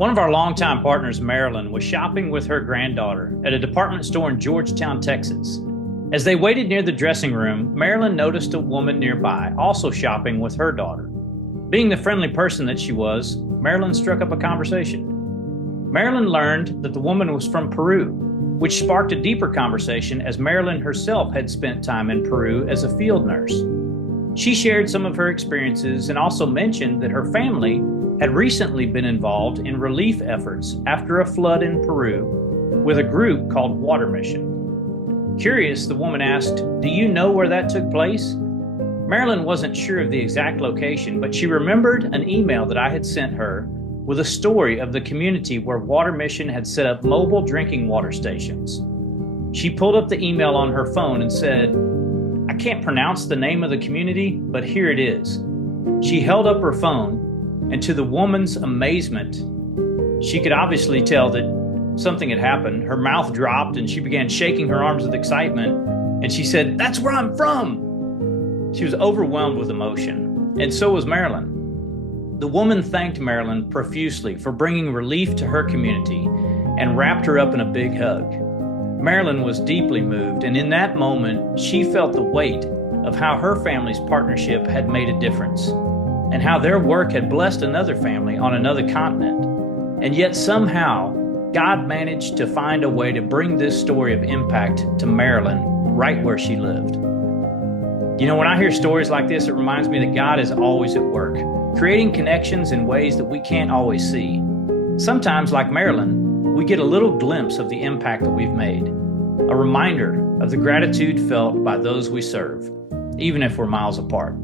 One of our longtime partners, Marilyn, was shopping with her granddaughter at a department store in Georgetown, Texas. As they waited near the dressing room, Marilyn noticed a woman nearby also shopping with her daughter. Being the friendly person that she was, Marilyn struck up a conversation. Marilyn learned that the woman was from Peru, which sparked a deeper conversation as Marilyn herself had spent time in Peru as a field nurse. She shared some of her experiences and also mentioned that her family had recently been involved in relief efforts after a flood in Peru with a group called Water Mission. Curious, the woman asked, "Do you know where that took place?" Marilyn wasn't sure of the exact location, but she remembered an email that I had sent her with a story of the community where Water Mission had set up mobile drinking water stations. She pulled up the email on her phone and said, "I can't pronounce the name of the community, but here it is." She held up her phone, and to the woman's amazement, she could obviously tell that something had happened. Her mouth dropped and she began shaking her arms with excitement. And she said, "That's where I'm from." She was overwhelmed with emotion, and so was Marilyn. The woman thanked Marilyn profusely for bringing relief to her community and wrapped her up in a big hug. Marilyn was deeply moved, and in that moment, she felt the weight of how her family's partnership had made a difference, and how their work had blessed another family on another continent. And yet somehow, God managed to find a way to bring this story of impact to Marilyn right where she lived. You know, when I hear stories like this, it reminds me that God is always at work, creating connections in ways that we can't always see. Sometimes, like Marilyn, we get a little glimpse of the impact that we've made, a reminder of the gratitude felt by those we serve, even if we're miles apart.